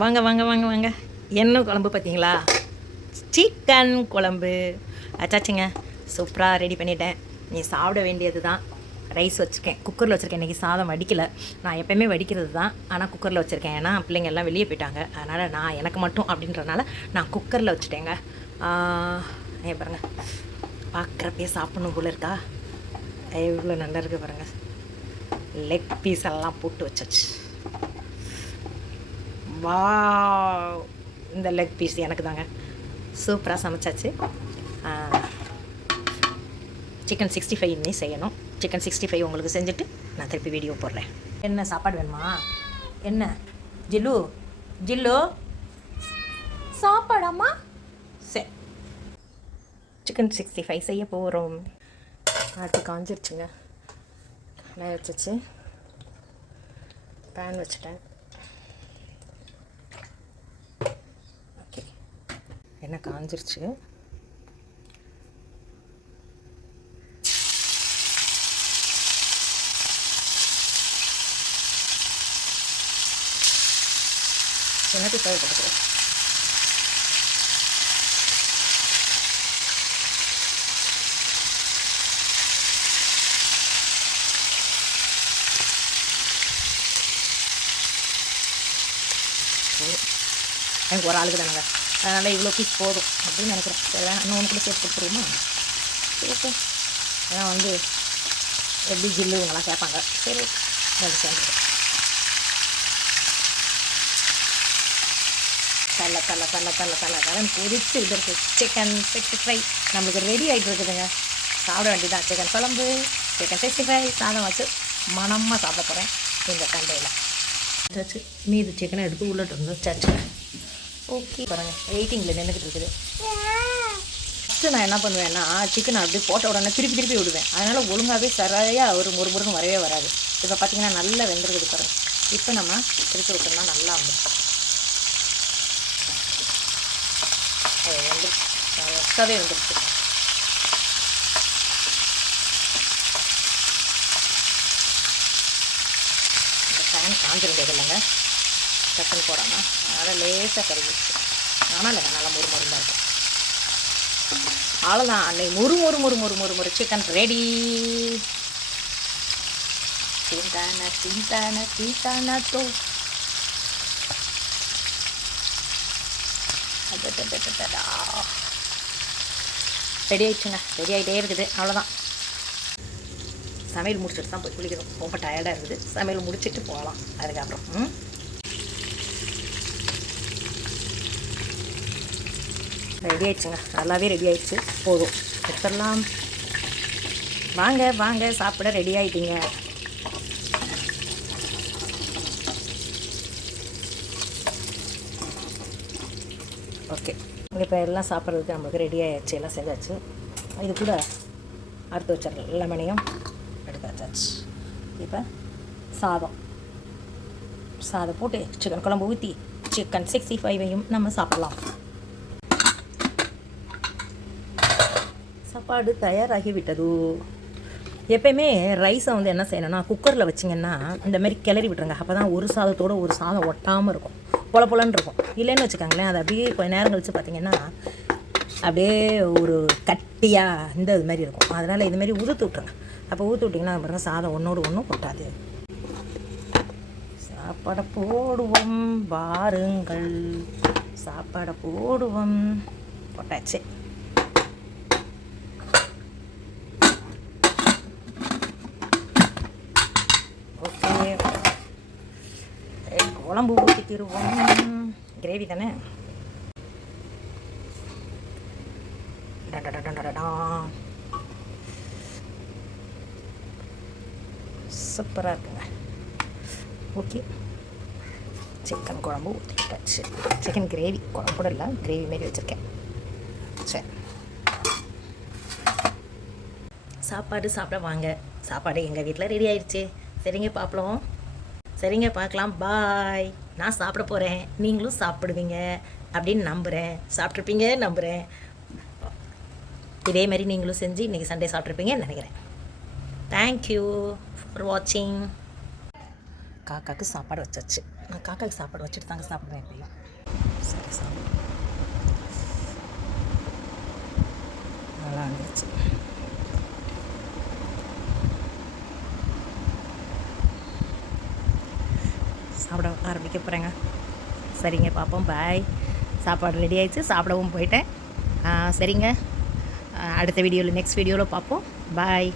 வாங்க வாங்க வாங்க வாங்க. என்ன குழம்பு பார்த்தீங்களா? சிக்கன் குழம்பு. அச்சாச்சுங்க. சூப்பராக ரெடி பண்ணிட்டேன். நீ சாப்பிட வேண்டியது தான் ரைஸ் வச்சுருக்கேன் குக்கரில் வச்சுருக்கேன். இன்றைக்கி சாதம் வடிக்கலை. நான் எப்போயுமே வடிக்கிறது தான் ஆனால் குக்கரில் வச்சுருக்கேன். ஏன்னா பிள்ளைங்க எல்லாம் வெளியே போயிட்டாங்க. அதனால் நான் எனக்கு மட்டும் அப்படின்றனால நான் குக்கரில் வச்சுட்டேங்க. ஏன் பாருங்கள் பார்க்குறப்பே சாப்பிடணும் போல இருக்கா? எவ்வளோ நல்லா இருக்குது பாருங்கள் லெக் பீஸ் எல்லாம் போட்டு வச்சாச்சு. வா இந்த லெக் பீஸ் எனக்கு தாங்க சூப்பராக சமைச்சாச்சு. சிக்கன் சிக்ஸ்டி ஃபைவ் இன்னே செய்யணும். சிக்கன் சிக்ஸ்டி ஃபைவ் உங்களுக்கு செஞ்சுட்டு நான் திருப்பி வீடியோ போடுறேன். என்ன சாப்பாடு வேணுமா? என்ன? ஜில்லு? ஜில்லு? சாப்பாடாம்மா? சரி சிக்கன் சிக்ஸ்டி ஃபைவ் செய்ய போகிறோம் அடுத்து காஞ்சிருச்சுங்க. கடாய் வச்சிச்சு. பேன் வச்சுட்டேன் ஓகே என்ன காஞ்சிருச்சு. என்னத்தை தேவைப்படுது போதும். எனக்கு ஒரு ஆளுக்கு தானேங்க. அதனால் இவ்வளோ பீஸ் போதும் அப்படின்னு நினைக்கிறேன். வேணாம். இன்னும் ஒன்று கூட சேர்த்து கொடுத்துருவோமா? சரி ஓகே ஏன்னா வந்து எப்படி ஜில்லு இவங்கெல்லாம் கேட்பாங்க. சரி ரெண்டு சேர்ந்து தள்ள தள்ள தள்ள தள்ள தள்ள தள்ளன்னு கொதிச்சு இருக்கு. சிக்கன் சிக்ஸ்டி ஃப்ரை நம்மளுக்கு ரெடி ஆகிட்டு இருக்குதுங்க. சாப்பிட வேண்டியதான் சிக்கன் குழம்பு சிக்கன் சிக்ஸ்டி ஃப்ரை சாதம் வச்சு மனமாக சாப்பிட போகிறேன் இந்த வச்சாச்சு மீதி சிக்கனை எடுத்து உள்ளட்டு இருந்து வச்சாச்சு ஓகே பாருங்கள் வெயிட்டிங்கில் நின்றுக்கிட்டு இருக்குது. ஃபஸ்ட்டு நான் என்ன பண்ணுவேன்னா சிக்கனை அப்படியே போட்ட உடனே திருப்பி திருப்பி விடுவேன். அதனால் ஒழுங்காகவே சரியாக ஒரு ஒரு முருகன் வரவே வராது. இப்போ பார்த்தீங்கன்னா நல்லா வெந்திருக்குது பாருங்கள் இப்போ நம்ம திருப்பி விட்டோம்னா நல்லா வந்துடும் அது வந்துருச்சு எக்ஸ்ட்ராவே வந்துருச்சு. இந்த ஃபேன் காஞ்சிருந்தது இல்லைங்க. டக்குன்னு போடாமல் அதனால் லேசாக கருகிடுச்சு ஆனால் இல்லை நல்லா மொறு முருந்தாக இருக்கும். அவ்வளோதான் அன்னைக்கு மொறு மொறு மொறு மொறு மொறு மொறு சிக்கன் ரெடி தீண்டான தீண்டான தீந்தான தோ. ரெடி ஆயிடுச்சுங்க. ரெடி ஆகிட்டே இருக்குது. அவ்வளோதான் சமையல் முடிச்சுட்டு தான் போய் குளிக்கணும். ரொம்ப டயர்டாக இருக்குது. சமையல் முடிச்சுட்டு போகலாம். அதுக்கப்புறம் ம்? ரெடி ஆயிடுச்சுங்க. நல்லாவே ரெடி ஆயிடுச்சு. போதும். எடுத்துடலாம். வாங்க வாங்க. சாப்பிட ரெடி ஆயிட்டீங்க. ஓகே இப்போ எல்லாம் சாப்பிட்றதுக்கு நம்மளுக்கு ரெடி ஆயிடுச்சு. எல்லாம் செஞ்சாச்சு. இது கூட அறுத்து வச்சிடலாம். லெமனையும் எடுத்து வச்சாச்சு. இப்போ சாதம். சாதம் போட்டு சிக்கன் குழம்பு ஊற்றி சிக்கன் சிக்ஸ்டி ஃபைவையும் நம்ம சாப்பிட்லாம். சாப்பாடு தயாராகிவிட்டது? எப்பயுமே ரைஸை வந்து என்ன செய்யணும்னா குக்கரில் வச்சிங்கன்னா இந்த மாதிரி கிளறி விட்டுருங்க. அப்போ தான் ஒரு சாதத்தோடு ஒரு சாதம் ஒட்டாமல் இருக்கும். பொல பொலன்னு இருக்கும். இல்லைன்னு வச்சுக்கோங்களேன் அது அப்படியே கொஞ்ச நேரம் கழித்து பார்த்தீங்கன்னா அப்படியே ஒரு கட்டியாக இந்த இது மாதிரி இருக்கும். அதனால் இது மாதிரி உதுத்து விட்ருங்க அப்போ ஊற்றி விட்டிங்கன்னா பாருங்கள் சாதம் ஒன்றோடு ஒன்றும் கொட்டாது சாப்பாடை போடுவோம் பாருங்கள் சாப்பாடை போடுவோம். போட்டாச்சு ஓகே குழம்பு ஊற்றிக்கிடுவோம் கிரேவி தானே? சூப்பராக இருக்குங்க. ஓகே. சிக்கன் குழம்பு ஊற்றிக்கிட்டாச்சு சிக்கன் கிரேவி குழம்பு கூட இல்லை கிரேவி மாரி வச்சுருக்கேன். சரி சாப்பாடு சாப்பிட வாங்க. சாப்பாடு எங்கள் வீட்டில் ரெடி ஆயிடுச்சு சரிங்க பார்ப்போம் சரிங்க பார்க்கலாம். பாய் நான் சாப்பிட போகிறேன் நீங்களும் சாப்பிடுவீங்க அப்படின்னு நம்புகிறேன் சாப்பிட்ருப்பீங்க நம்புகிறேன் இதே மாதிரி நீங்களும் செஞ்சு இன்றைக்கி சண்டே சாப்பிட்ருப்பீங்கன்னு நினைக்கிறேன். தேங்க்யூ ஃபார் வாட்சிங் காக்காவுக்கு சாப்பாடு வச்சாச்சு. நான் காக்காவுக்கு சாப்பாடு வச்சுட்டு தாங்க சாப்பிடுவேன் எப்பயும். சரி சாப்பிடு. சாப்பிட ஆரம்பிக்க போகிறேங்க சரிங்க பார்ப்போம். பாய் சாப்பாடு ரெடி ஆயிடுச்சு. சாப்பிடவும் போயிட்டேன். சரிங்க. அடுத்த வீடியோவில் நெக்ஸ்ட் வீடியோவில் பார்ப்போம். பாய்